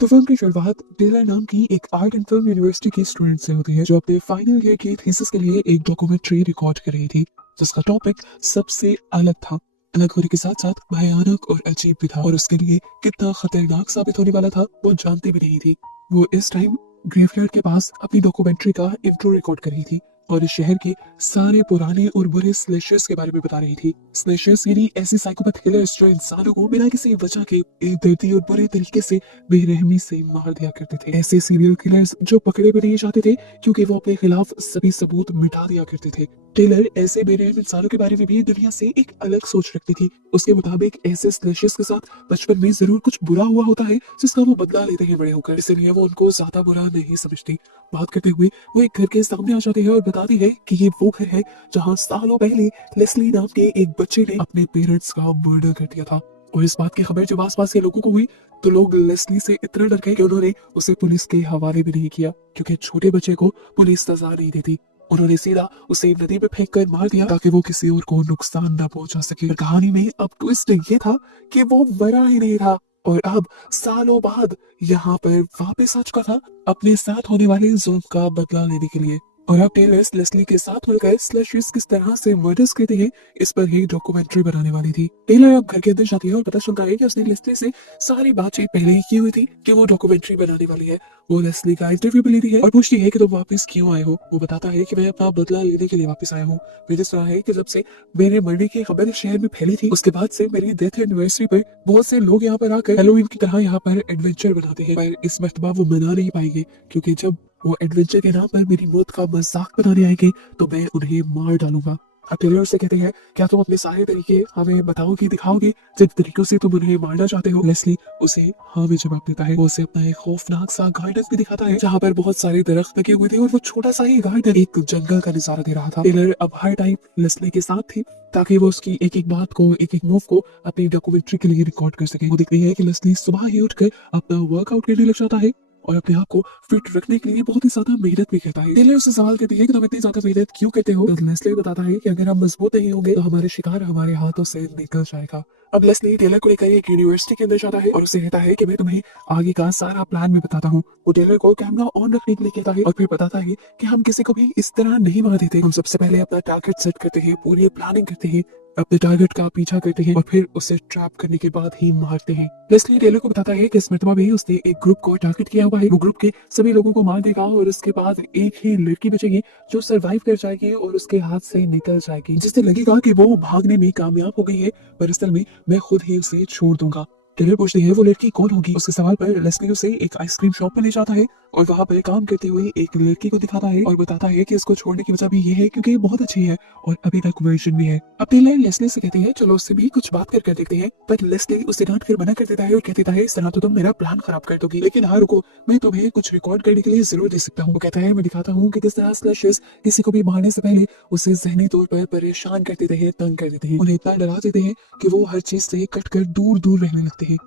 तो फिल्म की शुरुआत टेलर नाम की एक आर्ट एंड फिल्म यूनिवर्सिटी की स्टूडेंट से होती है जो अपने फाइनल ईयर की थीसिस के लिए एक डॉक्यूमेंट्री रिकॉर्ड कर रही थी जिसका टॉपिक सबसे अलग था। अलग होने के साथ साथ भयानक और अजीब भी था और उसके लिए कितना खतरनाक साबित होने वाला था वो जानती भी नहीं थी। वो इस टाइम ग्रेवयार्ड के पास अपनी डॉक्यूमेंट्री का इंट्रो रिकॉर्ड कर रही थी और इस शहर के सारे पुराने और बुरे स्लेशर्स के बारे में बता रही थी। स्लेशर्स यानी ऐसे साइकोपैथ किलर्स जो इंसानों को बिना किसी वजह के एक दर्दी और बुरे तरीके से बेरहमी से मार दिया करते थे। ऐसे सीरियल किलर्स जो पकड़े भी नहीं जाते थे क्योंकि वो अपने खिलाफ सभी सबूत मिटा दिया करते थे। टेलर ऐसे बेरहम इंसानों के बारे में भी दुनिया से एक अलग सोच रखती थी। उसके मुताबिक ऐसे स्लेशर्स के साथ बचपन में जरूर कुछ बुरा हुआ होता है जिसका वो बदला लेते हैं बड़े होकर, इसलिए वो उनको ज्यादा बुरा नहीं समझती। बात करते हुए वो एक घर के सामने आ जाती है और बताती है कि ये वो घर है जहाँ सालों पहले लेस्ली नाम के एक बच्चे ने अपने पेरेंट्स का मर्डर कर दिया था। और इस बात की खबर जब आसपास के लोगों को हुई तो लोग लेस्ली से इतना डर गए कि उन्होंने उसे पुलिस के हवाले भी नहीं किया क्योंकि छोटे बच्चे को पुलिस सजा नहीं देती। उन्होंने सीधा उसे नदी में फेंक कर मार दिया ताकि वो किसी और को नुकसान न पहुंचा सके। पर कहानी में अब ट्विस्ट ये था कि वो मरा ही नहीं था और अब सालों बाद यहाँ पर वापस आ चुका था अपने साथ होने वाले जुल्म का बदला लेने के लिए। और अब टेलर लेस्ली के साथ मिलकर स्लेशर्स किस तरह से मर्डर्स करते हैं इस पर ही डॉक्यूमेंट्री बनाने वाली थी। टेलर अब घर के अंदर जाती है और पता चलता है कि उसने लेस्ली से सारी बातचीत पहले ही की हुई थी कि वो डॉक्यूमेंट्री बनाने वाली है। वो लेस्ली का इंटरव्यू भी लेती है और पूछती है कि तुम वापस क्यों आए हो। वो बताता है कि मैं अपना बदला लेने के लिए वापस आया हूँ। फिर इस तरह है कि जब से मेरे मरने की खबर शहर में फैली थी उसके बाद से मेरी डेथ एनिवर्सरी पर बहुत से लोग यहाँ पर आकर हेलोवीन की तरह यहाँ पर एडवेंचर बनाते हैं, पर इस मर्तबा वो मना नहीं पाएंगे क्योंकि जब वो एडवेंचर के नाम पर मेरी मौत का मजाक बनाने आएंगे तो मैं उन्हें मार डालूंगा। अब टेलर से कहते हैं क्या तुम अपने सारे तरीके हमें बताओगे, दिखाओगे जिन तरीकों से तुम उन्हें मारना चाहते हो। लेस्ली उसे हाँ में जवाब देता है। वो उसे अपना एक खौफनाक सा गार्डन भी दिखाता है जहाँ पर बहुत सारे दरख्त लगे हुए थे और वो छोटा सा ही गार्डन एक जंगल का नजारा दे रहा था। टेलर अब हर टाइम लेस्ली के साथ थी ताकि वो उसकी एक एक बात को, एक एक मूव को अपनी डॉक्यूमेंट्री के लिए रिकॉर्ड कर सके। वो दिखती है कि लेस्ली सुबह ही उठकर अपना वर्कआउट करने लग जाता है और अपने आप को फिट रखने के लिए बहुत ही ज्यादा मेहनत भी करता है। टेलर उससे सवाल करती है कि तुम इतनी ज्यादा मेहनत क्यों करते हो। तो लेस्ली बताता है कि अगर हम मजबूत नहीं होंगे तो हमारे शिकार हमारे हाथों से निकल जाएगा। अब लेस्ली टेलर को लेकर एक यूनिवर्सिटी के अंदर जाता है और उसे कहता है कि मैं तुम्हें आगे का सारा प्लान में बताता हूँ। वो टेलर को कैमरा ऑन रखने के लिए कहता है और फिर बताता है कि हम किसी को भी इस तरह नहीं मार देते। हम सबसे पहले अपना टारगेट सेट करते हैं, पूरी प्लानिंग करते हैं, अपने टारगेट का पीछा करते हैं और फिर उसे ट्रैप करने के बाद ही मारते हैं। लेस्ली टेलर को बताता है कि इस मर्तबा भी उसने एक ग्रुप को टारगेट किया हुआ है। वो ग्रुप के सभी लोगों को मार देगा और उसके बाद एक ही लड़की बचेगी जो सरवाइव कर जाएगी और उसके हाथ से निकल जाएगी, जिससे लगेगा कि वो भागने में कामयाब हो गई है पर असल में मैं खुद ही उसे छोड़ दूंगा। टेलर पूछती है वो लड़की कौन होगी। उसके सवाल पर लेस्ली उसे एक आइसक्रीम शॉप पर ले जाता है और वहाँ पर काम करते हुए एक लड़की को दिखाता है और बताता है कि इसको छोड़ने की वजह भी ये है क्योंकि ये बहुत अच्छी है और अभी तक वर्जिन भी है। अब टेलर लेस्ली से कहती है चलो उससे भी कुछ बात कर देखते हैं, पर लेस्ली उसे डांट कर मना कर देता है और कह देता है इस तरह तो तुम मेरा प्लान खराब कर दोगी, लेकिन हाँ रुको, मैं तुम्हें कुछ रिकॉर्ड करने के लिए जरूर दे सकता हूँ। वो कहता है मैं दिखाता हूँ कि किस तरह स्लैशर्स किसी को भी मारने से पहले उसे जहनी तौर पर परेशान कर देते हैं, तंग कर देते हैं, उन्हें इतना डरा देते हैं कि वो हर चीज से कट कर दूर दूर रहने लगते हैं।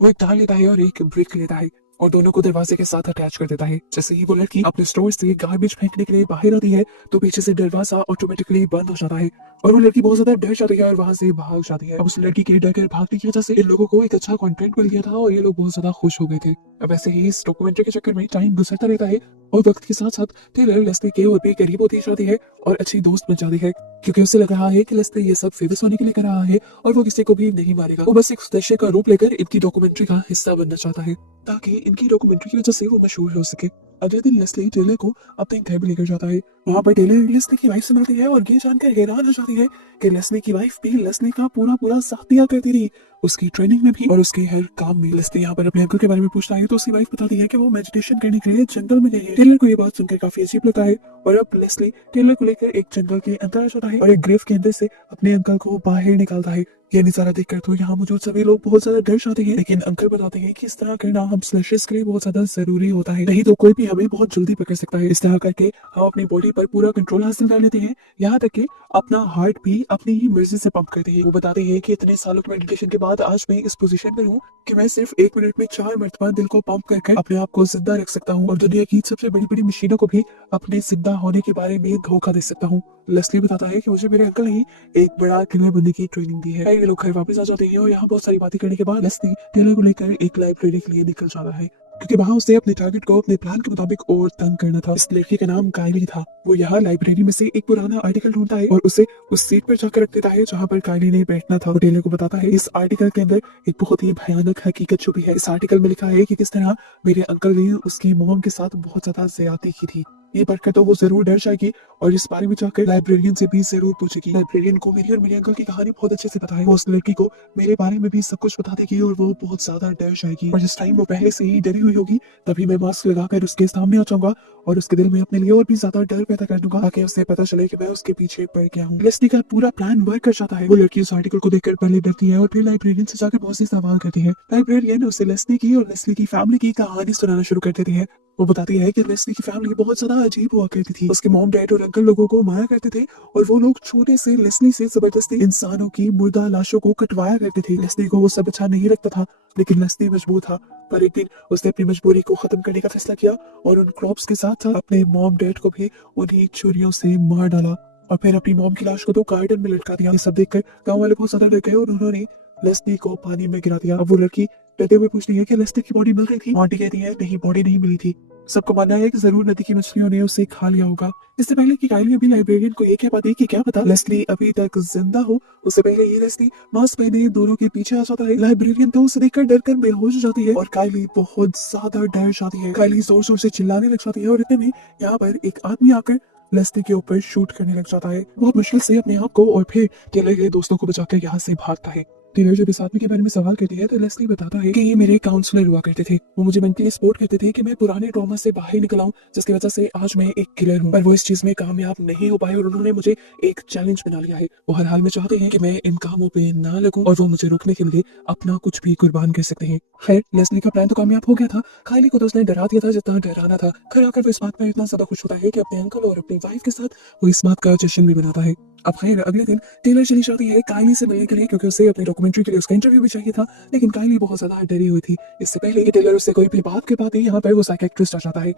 वो एक तार लेता है और एक ब्रिक लेता है और दोनों को दरवाजे के साथ अटैच कर देता है। जैसे ही वो लड़की अपने स्टोर से गार्बेज फेंकने के लिए बाहर आती है तो पीछे से दरवाजा ऑटोमेटिकली बंद हो जाता है और वो लड़की बहुत ज्यादा डर जाती है और वहां से भाग जाती है। अब उस लड़की के डर कर भागने की वजह से इन लोगों को एक अच्छा कंटेंट मिल गया था और ये लोग बहुत ज्यादा खुश हो गए थे। अब ऐसे ही इस डॉक्यूमेंट्री के चक्कर में टाइम गुजरता रहता है और वक्त के साथ साथ टेलर लेस्ली के और भी करीब होती जाती है और अच्छी दोस्त बन जाती है क्योंकि उसे लग रहा है कि लेस्ली ये सब फेमस होने के लिए कर रहा है और वो किसी को भी नहीं मारेगा। वो बस एक स्लेशर का रूप लेकर इनकी डॉक्यूमेंट्री का हिस्सा बनना चाहता है ताकि इनकी डॉक्यूमेंट्री की वजह से वो मशहूर हो सके। अगले दिन लेस्ली टेलर को अपने घर में लेकर जाता है। वहाँ पर टेलर लेस्ली की वाइफ से मिलती है और ये जानकर हैरान हो जाती है कि लेस्ली की वाइफ भी लेस्ली का पूरा पूरा साथ दिया करती थी, उसकी ट्रेनिंग में भी और उसके हर काम में। लेस्ली यहाँ पर अपने अंकल के बारे में पूछता है तो उसकी वाइफ बताती है कि वो मेडिटेशन करने के लिए जंगल में गए हैं। टेलर को ये बात सुनकर काफी अजीब लगता है और अब लेस्ली टेलर को लेकर एक जंगल के अंदर आ जाता है और एक ग्रेव के अंदर से अपने अंकल को बाहर निकालता है। ये नजारा देखकर तो यहाँ मौजूद सभी लोग बहुत ज्यादा डर जाते हैं, लेकिन अंकल बताते हैं कि इस तरह करना हम स्लेशर्स के लिए बहुत ज्यादा जरूरी होता है, नहीं तो कोई भी हमें बहुत जल्दी पकड़ सकता है। इस तरह करके हम अपनी बॉडी पर पूरा कंट्रोल हासिल कर लेते हैं, यहाँ तक कि अपना हार्ट भी अपनी ही मर्जी से पंप करते हैं। वो बताते हैं कि इतने सालों की मेडिटेशन के बाद आज मैं इस पोजीशन पर हूँ कि मैं सिर्फ 1 मिनट में 4 मरतबा दिल को पंप करके अपने आप को जिंदा रख सकता हूँ और दुनिया की सबसे बड़ी बड़ी मशीनों को भी अपने जिंदा होने के बारे में धोखा दे सकता हूँ। लेस्ली बताता है कि मुझे मेरे अंकल ने एक बड़ा किलर बनने की ट्रेनिंग दी है। ये लोग घर वापस आ जाते हैं और यहाँ बहुत सारी बातें करने के बाद लेस्ली टेलर को लेकर एक लाइब्रेरी के लिए निकल जाता है, क्योंकि वहाँ उसे अपने टारगेट को अपने प्लान के मुताबिक और तंग करना था। इस लड़की का नाम कायली था। वो यहाँ लाइब्रेरी में से एक पुराना आर्टिकल ढूंढता है और उसे उस सीट पर जाकर रख देता है जहाँ पर कायली ने बैठना था। वो टेलर को बताता है इस आर्टिकल के अंदर एक बहुत ही भयानक हकीकत छुपी है। इस आर्टिकल में लिखा है कि किस तरह मेरे अंकल ने उसकी मोम के साथ बहुत ज्यादा ज्यादती की थी। ये पढ़कर तो वो जरूर डर जाएगी और इस बारे में जाकर लाइब्रेरियन से भी जरूर पूछेगी। लाइब्रेरियन को मेरी और मेरे अंकल की कहानी बहुत अच्छे से पता है। वो उस लड़की को मेरे बारे में भी सब कुछ बता देगी और वो बहुत ज्यादा डर जाएगी, और जिस टाइम वो पहले से ही डरी हुई होगी तभी मैं मास्क लगाकर उसके सामने आ जाऊंगा और उसके दिल में अपने लिए और भी ज्यादा डर पैदा कर दूंगा ताकि उसे पता चले कि मैं उसके पीछे पड़ गया हूँ। लेस्ली का पूरा प्लान वर्क कर जाता है। वो लड़की उस आर्टिकल को देखकर पहले डरती है और फिर लाइब्रेरियन से जाकर बहुत से सवाल करती है। लाइब्रेरियन उसे लेस्ली की और लेस्ली की फैमिली की कहानी सुनाना शुरू कर देती है। वो बताती है कि लेस्ली की फैमिली बहुत ज्यादा अजीब हुआ करती थी। उसके मॉम डैड और अंकल लोगों को मारा करते थे और वो लोग छोटे से लेस्ली से जबरदस्ती इंसानों की मुर्दा लाशों को कटवाया करते थे। लेस्ली को वो सब अच्छा नहीं लगता था, लेकिन लेस्ली मजबूर था। पर एक दिन उसने अपनी मजबूरी को खत्म करने का फैसला किया और उन क्रॉप्स के साथ साथ अपने मॉम डैड को भी उन्हीं छुरियों से मार डाला और फिर अपनी मॉम की लाश को तो गार्डन में लटका दिया। ये सब देखकर गांव वाले बहुत ज्यादा डर गए और उन्होंने लेस्ली को पानी में गिरा दिया। अब वो लड़की डरते हुए पूछती है कि लेस्ली की बॉडी मिल गई थी। आंटी कहती है नहीं, बॉडी नहीं मिली थी। सबको मानना है कि जरूर नदी की मछलियों ने उसे खा लिया होगा। इससे पहले कि कायली अभी लाइब्रेरियन को ये कह पाती कि क्या पता लेस्ली अभी तक जिंदा हो, उससे पहले ये लेस्ली मास्क पहने दोनों के पीछे आ जाता है। लाइब्रेरियन तो उसे देखकर डर कर बेहोश हो जाती है और कायली बहुत ज्यादा डर जाती है। कायली जोर जोर से चिल्लाने लग जाती है और इतने में यहाँ पर एक आदमी आकर लेस्ली के ऊपर शूट करने लग जाता है। बहुत मुश्किल से अपने आप को और फिर टेलर के दोस्तों को बचाकर यहाँ से भागता है। टेलर जब इस आदमी के बारे में सवाल करती है तो लेस्ली बताता है कि ये मेरे काउंसलर हुआ करते थे। वो मुझे मेंटली सपोर्ट करते थे कि मैं पुराने ट्रॉमा से बाहर निकल आऊं, जिसकी वजह से आज मैं एक किलर हूं। पर वो इस चीज में कामयाब नहीं हो पाए और उन्होंने मुझे एक चैलेंज बना लिया है। वो हर हाल में चाहते हैं कि मैं इन कामों पे ना लगूं और वो मुझे रोकने के लिए अपना कुछ भी कुर्बान कर सकते हैं। खैर, लेस्ली का प्लान तो कामयाब हो गया था। कायली को तो उसने डरा दिया था जितना डराना था। घर आकर वो इस बात पर इतना ज्यादा खुश होता है कि अपने अंकल और अपनी वाइफ के साथ वो इस बात का जश्न भी मनाता है। अब खैर, अगले दिन टेलर चली जाती है कायली से मिलने के लिए, क्योंकि उसे अपनी डॉक्यूमेंट्री के लिए उसका इंटरव्यू भी चाहिए था। लेकिन कायली बहुत ज्यादा डरी हुई थी। इससे पहले कि टेलर उससे कोई भी बात कर पाती, यहाँ पर वो साइकियाट्रिस्ट आ जाता है।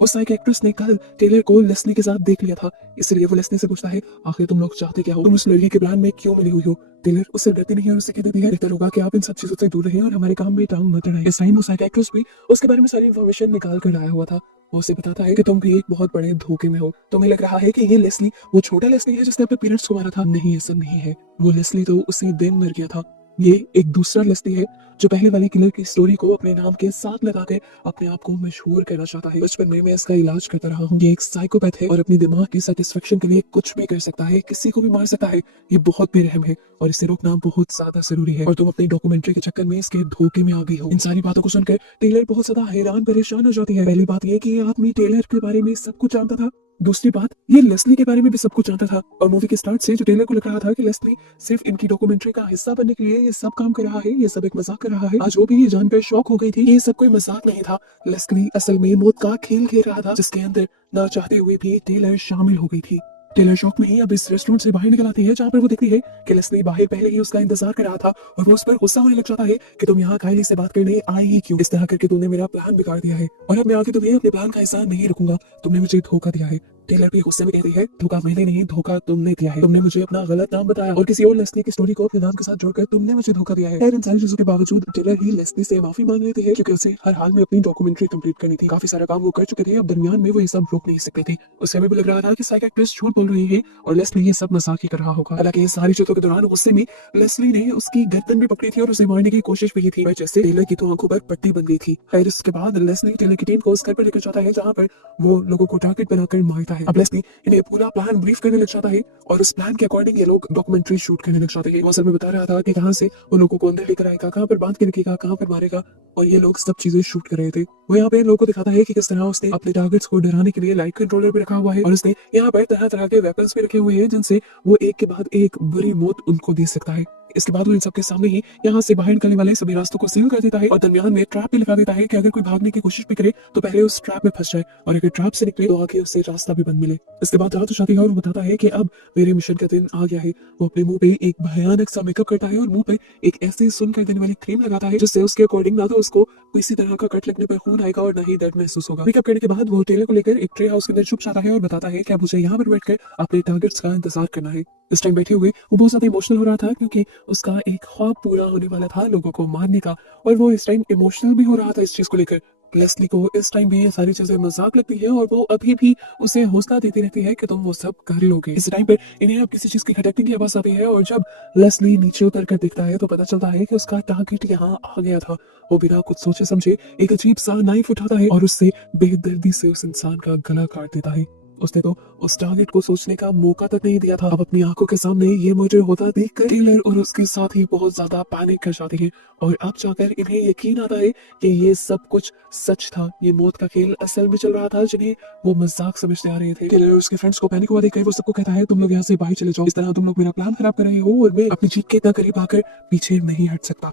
उस साइकियाट्रिस्ट ने कल टेलर को लेस्ली के साथ देख लिया था, इसलिए वो लेस्ली से पूछता है आखिर तुम लोग चाहते क्या हो, तुम उस लड़की के प्लान में क्यों मिली हुई हो। टेलर उससे डरती नहीं है और उसे कह देती है बेहतर होगा कि आप इन सब चीजों से दूर रहें और हमारे काम में टांग मत अड़ाएं। इस टाइम वो साइकियाट्रिस्ट भी उसके बारे में सारी इन्फॉर्मेशन निकाल कर लाया हुआ था। वो उसे बताता है कि तुम भी एक बहुत बड़े धोखे में हो। तुम्हें लग रहा है कि ये लेस्ली वो छोटा लेस्ली है जिसने अपने पेरेंट्स को मारा था। नहीं, ऐसा नहीं है। वो लेस्ली तो उसी दिन मर गया था। ये एक दूसरा लेस्ली है जो पहले वाले किलर की स्टोरी को अपने नाम के साथ लगा के अपने आप को मशहूर करना चाहता है। बचपन में मैं इसका इलाज करता रहा हूँ। ये एक साइकोपैथ है और अपनी दिमाग की सेटिस्फेक्शन के लिए कुछ भी कर सकता है, किसी को भी मार सकता है। ये बहुत बेरहम है और इसे रोकना बहुत ज्यादा जरूरी है। और तुम अपनी डॉक्यूमेंट्री के चक्कर में इसके धोखे में आ गई हो। इन सारी बातों को सुनकर टेलर बहुत ज्यादा हैरान परेशान हो जाती है। पहली बात ये कि ये आदमी टेलर के बारे में सब कुछ जानता था। दूसरी बात, ये लेस्ली के बारे में भी सब कुछ जानता था और मूवी के स्टार्ट से जो टेलर को लग रहा था कि लेस्ली सिर्फ इनकी डॉक्यूमेंट्री का हिस्सा बनने के लिए ये सब काम कर रहा है, ये सब एक मजाक कर रहा है, आज वो भी ये जानकर शॉक हो गई थी। ये सब कोई मजाक नहीं था। लेस्ली असल में मौत का खेल खेल रहा था, जिसके अंदर ना चाहते हुए भी टेलर शामिल हो गई थी। टेलर शॉक में ही अब इस रेस्टोरेंट से बाहर निकल आती है, जहाँ पर वो देखती है कि लेस्ली बाहर पहले ही उसका इंतजार कर रहा था और वो उस पर गुस्सा होने लग जाता है कि तुम यहाँ कायली से बात करने आई ही क्यों, इस तरह करके तूने मेरा प्लान बिगाड़ दिया है और अब मैं आगे तुम्हें अपने प्लान का हिस्सा नहीं रखूंगा, तुमने मुझे धोखा दिया है। टेलर भी गुस्से में कहती है धोखा मैंने नहीं, धोखा तुमने दिया है। तुमने मुझे अपना गलत नाम बताया और किसी और लेस्ली की स्टोरी को अपने नाम के साथ जोड़कर तुमने मुझे धोखा दिया है। खैर, इन सारी चीजों के बावजूद टेलर ही लेस्ली से माफी मांग लेती है, क्योंकि उसे हर हाल में अपनी डॉक्यूमेंट्री कंप्लीट करनी थी। काफी सारा काम वो कर चुके थे, अब दरमियान में वो ये सब रोक नहीं सकते थे। उसे भी लग रहा था कि साइकियाट्रिस्ट झूठ बोल रही है और लेस्ली ये सब मजाक ही कर रहा होगा। हालांकि इस सारी चीजों के दौरान गुस्से में लेस्ली ने उसकी गर्दन भी पकड़ी थी और उसे मारने की कोशिश भी की थी, जैसे टेलर की तो आंखों पर पट्टी बन गई थी। खैर, इसके बाद लेस्ली टेलर की टीम को उस घर पर लेकर जाता है जहाँ पर वो लोगों को टारगेट बनाकर मारता है। अब लेस्ली इन्हें पूरा प्लान ब्रीफ करने लग जाता है और उस प्लान के अकॉर्डिंग ये लोग डॉक्यूमेंट्री शूट करने लग जाते हैं। वो असल में बता रहा था कि कहां से वो लोगों को अंदर लेकर आएगा, कहां पर बांध के रखेगा, कहां पर मारेगा, और ये लोग सब चीजें शूट कर रहे थे। वो यहाँ पे लोगों को दिखाता है कि किस तरह उसने अपने टारगेट्स को डराने के लिए लाइट कंट्रोलर भी रखा हुआ है और उसने यहाँ पर तरह तरह के वेपन्स भी रखे हुए हैं जिनसे वो एक के बाद एक बुरी मौत उनको दे सकता है। इसके बाद वो इन सबके सामने ही यहाँ से बाहर निकलने वाले सभी रास्तों को सील कर देता है और दरमियान में ट्रैप भी लगा देता है कि अगर कोई भागने की कोशिश भी करे तो पहले उस ट्रैप में फंस जाए और अगर ट्रैप से निकले तो आगे उसे रास्ता भी बंद मिले। इसके बाद रात हो जाती है और वो बताता है कि अब मेरे मिशन का दिन आ गया है। वो अपने मुंह पे एक भयानक सा मेकअप करता है और मुंह पे एक ऐसी सुन कर देने वाली क्रीम लगाता है जिससे उसके अकॉर्डिंग ना तो उसको किसी तरह का कट लगने पर खून आएगा और ना ही दर्द महसूस होगा। मेकअप करने के बाद वो टेलर को लेकर एक ट्रे हाउस के अंदर छुप जाता है और बताता है कि अब मुझे यहाँ पर बैठकर अपने टारगेट्स का इंतजार करना है। इस टाइम बैठे हुए वो बहुत ज्यादा इमोशनल हो रहा था क्योंकि उसका एक ख्वाब पूरा होने वाला था लोगों को मारने का, और वो इस टाइम इमोशनल भी हो रहा था इस चीज को लेकर। लेस्ली को इस टाइम भी ये सारी चीजें मजाक लगती है और वो अभी भी उसे हौसला देती रहती है कि तुम वो सब कर लोगे। इस टाइम पे इन्हें अब किसी चीज की खटकने की आवाज आती है और जब लेस्ली नीचे उतर कर देखता है तो पता चलता है कि उसका टारगेट यहाँ आ गया था। वो बिना कुछ सोचे समझे एक अजीब सा नाइफ उठाता है और उससे बेदर्दी से उस इंसान का गला काट देता है। उसने तो उस टारगेट को सोचने का मौका तक नहीं दिया था। अब अपनी आंखों के सामने ये मर्डर होता देखकर टेलर और उसके साथी बहुत ज्यादा पैनिक कर जाते हैं और अब जाकर इन्हें यकीन आता है कि ये सब कुछ सच था। ये मौत का खेल असल में चल रहा था जिन्हें वो मजाक समझते आ रहे थे। टेलर और उसके फ्रेंड्स को पैनिक हुआ देखकर वो सबको कहता है तुम लोग यहाँ से बाहर चले जाओ, इस तरह तुम लोग मेरा प्लान खराब कर रहे हो और मैं अपनी जीत के इतना करीब आकर पीछे नहीं हट सकता।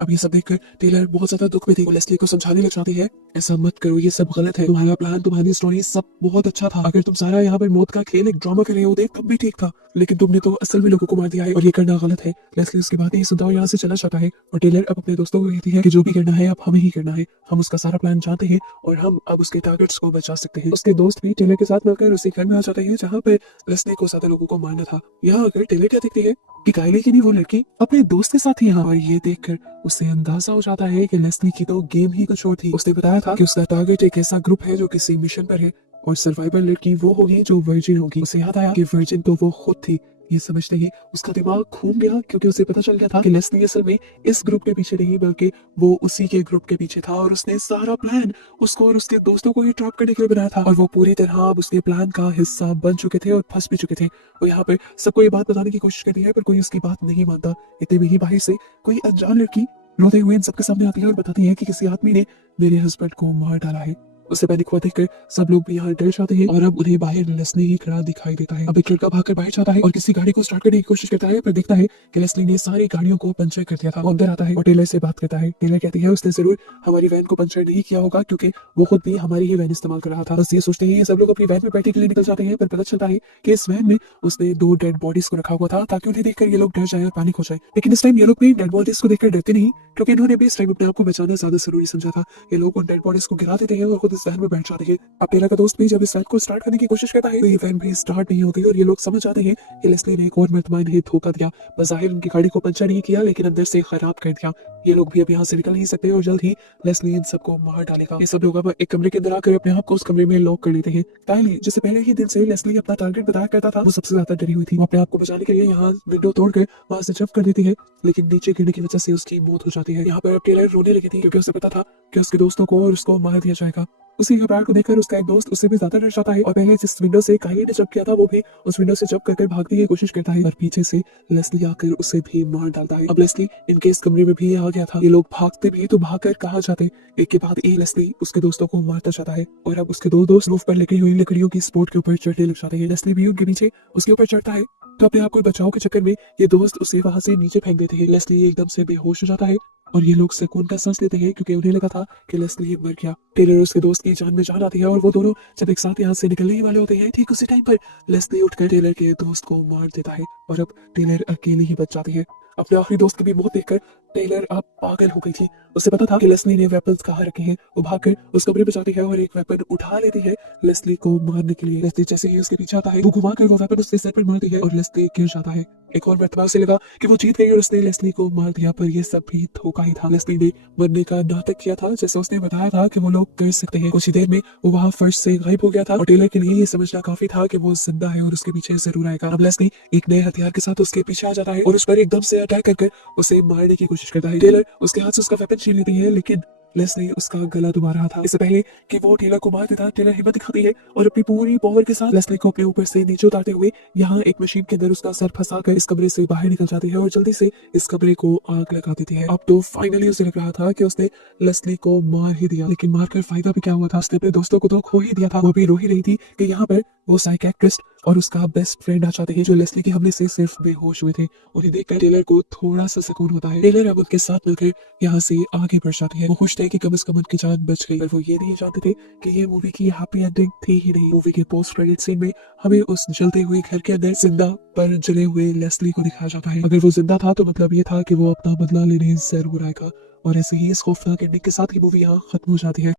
अब ये सब देखकर टेलर बहुत ज्यादा दुख में थी। वो लेस्ली को समझाने लग जाती है ऐसा मत करो, ये सब गलत है, तुम्हारा प्लान तुम्हारी स्टोरी सब बहुत अच्छा था। अगर तुम सारा यहाँ पर मौत का खेल एक ड्रामा कर रहे हो तब भी ठीक था, लेकिन तुमने तो असल में लोगों को मार दिया है और ये करना गलत है। लेस्ली उसकी बातें सुनता हुआ यहाँ से चला जाता है और टेलर अब अपने दोस्तों को कहती है कि जो भी करना है अब हमें ही करना है, हम उसका सारा प्लान जानते हैं और हम अब उसके टारगेट्स को बचा सकते हैं। उसके दोस्त भी टेलर के साथ मिलकर उसी घर में आ जाते हैं जहाँ पे लेस्ली को ज्यादा लोगों को मारना था। यहाँ आकर टेलर क्या देखती है कि कायली की नहीं वो लड़की अपने दोस्त के साथ ही यहाँ, और ये देखकर उसे अंदाजा हो जाता है कि लेस्ली की तो गेम ही कुछ और थी। उसने बताया था कि उसका टारगेट एक ऐसा ग्रुप है जो किसी मिशन पर है और सर्वाइवल लड़की वो होगी जो वर्जिन होगी। उसे याद आया कि वर्जिन तो वो खुद थी। ये समझते ही उसका दिमाग घूम गया क्योंकि उसे पता चल गया था कि लेस्ली असल में इस ग्रुप के पीछे नहीं बल्कि वो उसी के ग्रुप के पीछे था और उसने सारा प्लान उसको और उसके दोस्तों को ही ट्रैप करने के लिए बनाया था और वो पूरी तरह अब उसके प्लान का हिस्सा बन चुके थे और फंस भी चुके थे। और यहाँ पर सबको ये बात बताने की कोशिश करती है पर कोई उसकी बात नहीं मानता। इतने में ही बाहर से कोई अनजान लड़की रोते हुए इन सबके सामने आती है और बताती है कि किसी आदमी ने मेरे हस्बैंड को मार डाला है। उसे पैनिक हुआ देखकर सब लोग भी यहाँ डर जाते हैं और अब उन्हें बाहर लेस्ली ही खड़ा दिखाई देता है। अब एक लड़का भागकर बाहर जाता है और किसी गाड़ी को स्टार्ट करने की कोशिश करता है पर देखता है कि लेस्ली ने सारी गाड़ियों को पंचर कर दिया था। वो अंदर आता है और टेलर से बात करता है। टेलर कहती है उसने जरूर हमारी वैन को पंचर नहीं किया होगा क्योंकि वो खुद भी हमारी ही वैन इस्तेमाल कर रहा था। बस ये सोचते हैं ये सब लोग अपनी वैन में बैठने के लिए निकल जाते हैं पर पता चलता है कि इस वैन में उसने 2 डेड बॉडीज को रखा हुआ था ताकि उन्हें देखकर ये लोग डर जाए और पैनिक हो जाए। लेकिन इस टाइम ये लोग भी डेड बॉडीज को देखकर डरते नहीं क्योंकि इन्होंने भी इस टाइम अपने आप को बचाना ज्यादा जरूरी समझा था। ये लोग उन डेड बॉडीज को गिरा देते हैं और खुद इस वैन में बैठ जाते हैं। अब टेलर का दोस्त भी जब इस वैन को स्टार्ट करने की कोशिश करता है तो ये वैन भी स्टार्ट नहीं होती और ये लोग समझ जाते हैं कि लेस्ली ने एक और मर्तबा इन्हें धोखा दिया। बज़ाहिर उनकी गाड़ी को पंचर नहीं किया लेकिन अंदर से खराब कर दिया। ये लोग भी अब यहाँ से निकल नहीं सकते और जल्द ही लेस्ली इन सबको मार डालेगा। ये सब लोग अब एक कमरे के अंदर आकर अपने आप को उस कमरे में लॉक कर लेते हैं। कायली जिसे पहले ही दिन से लेस्ली अपना टारगेट बताया करता था वो सबसे ज्यादा डरी हुई थी। वो अपने आप को बचाने के लिए यहाँ विंडो तोड़कर वहां से जंप कर देती है लेकिन नीचे गिरने की वजह से उसकी मौत हो जाती है। यहाँ पर अब टेलर रोने लगी थी क्योंकि उसे पता था कि उसके दोस्तों को और उसको मार दिया जाएगा। उसी घबराहट को देखकर उसका एक दोस्त उससे भी ज्यादा डर जाता है और पहले जिस विंडो से कायली ने जंप किया था वो भी उस विंडो से जंप करके भागने की कोशिश करता है और पीछे से लेस्ली आकर उसे भी मार डालता है। अब लेस्ली इनके इस कमरे में भी आ गया था। ये लोग भागते भी तो भागकर कहाँ जाते, एक के बाद एक लेस्ली उसके दोस्तों को मारता जाता है और अब उसके 2 दोस्त रूफ पर लगी हुई लकड़ियों की सपोर्ट के ऊपर चढ़ने लग जाते हैं। लेस्ली भी उनके पीछे उसके ऊपर चढ़ता है तो अपने आप को बचाव के चक्कर में ये दोस्त उसे वहां से नीचे फेंक देते हैं। लेस्ली एकदम से बेहोश हो जाता है और ये लोग सुकून का सांस लेते हैं क्योंकि उन्हें लगा था कि लेस्ली मर गया। टेलर और उसके दोस्त की जान में जान आती है और वो दोनों जब एक साथ यहाँ से निकलने ही वाले होते हैं ठीक उसी टाइम पर लेस्ली उठकर टेलर के दोस्त को मार देता है और अब टेलर अकेली ही बच जाती है। अपने आखिरी दोस्त की भी मौत देखकर टेलर अब पागल हो गई थी। उसे पता था कि लेस्ली ने वेपन्स कहाँ रखे हैं। वो भागकर उस कमरे में जाती है और एक वेपन उठा लेती है लेस्ली को मारने के लिए। लेस्ली जैसे ही उसके पीछे आता है वो घुमाकर वो वेपन उसके सर पर मारती है और लेस्ली गिर जाता है। एक और मर्तबा उसे लगा कि वो जीत गई और उसने लेस्ली को मार दिया पर ये सब भी धोखा ही था। लेस्ली ने मरने का नाटक किया था जैसे उसने बताया था कि वो लोग कर सकते हैं। कुछ ही देर में वो वहाँ फर्श से गायब हो गया था और टेलर के लिए ये समझना काफी था कि वो जिंदा है और उसके पीछे जरूर आएगा। अब लेस्ली एक नए हथियार के साथ उसके पीछे आ जाता है और उस पर एकदम से अटैक करके उसे मारने की कोशिश करता है। टेलर उसके हाथ से उसका वेपन छीन लेती है लेकिन लेस्ली उसका गला दबा रहा था। इससे पहले कि वो टेलर को मार देता टेलर हिम्मत दिखाती है और अपनी पूरी पावर के साथ लेस्ली को अपने ऊपर से नीचे उतारते हुए यहाँ एक मशीन के अंदर उसका सर फंसाकर इस कमरे से बाहर निकल जाती है और जल्दी से इस कमरे को आग लगा देती है। अब तो फाइनली उसे लग रहा था कि उसने लेस्ली को मार ही दिया, लेकिन मारकर फायदा भी क्या हुआ था, उसने अपने दोस्तों को तो खो ही दिया था। वो भी रो ही रही थी कि यहाँ पर वो साइकियाट्रिस्ट और उसका बेस्ट फ्रेंड आ जाते हैं जो लेस्ली के हमले से सिर्फ बेहोश हुए थे। उन्हें देखकर टेलर को थोड़ा सा सुकून होता है। टेलर अब उनके साथ मिलकर यहाँ से आगे बढ़ जाते हैं। वो खुश थे कि कम से कम उनकी जान बच गई, पर वो ये नहीं जानते थे कि ये मूवी की हैप्पी एंडिंग थी ही नहीं। मूवी के पोस्ट क्रेडिट सीन में हमें उस जलते हुए घर के अंदर जिंदा पर जले हुए लेस्ली को दिखाया जाता है। अगर वो जिंदा था तो मतलब ये था कि वो अपना बदला लेने जरूर आएगा। और ऐसे ही इस खौफनाक एंडिंग के साथ ही मूवी यहाँ खत्म हो जाती है।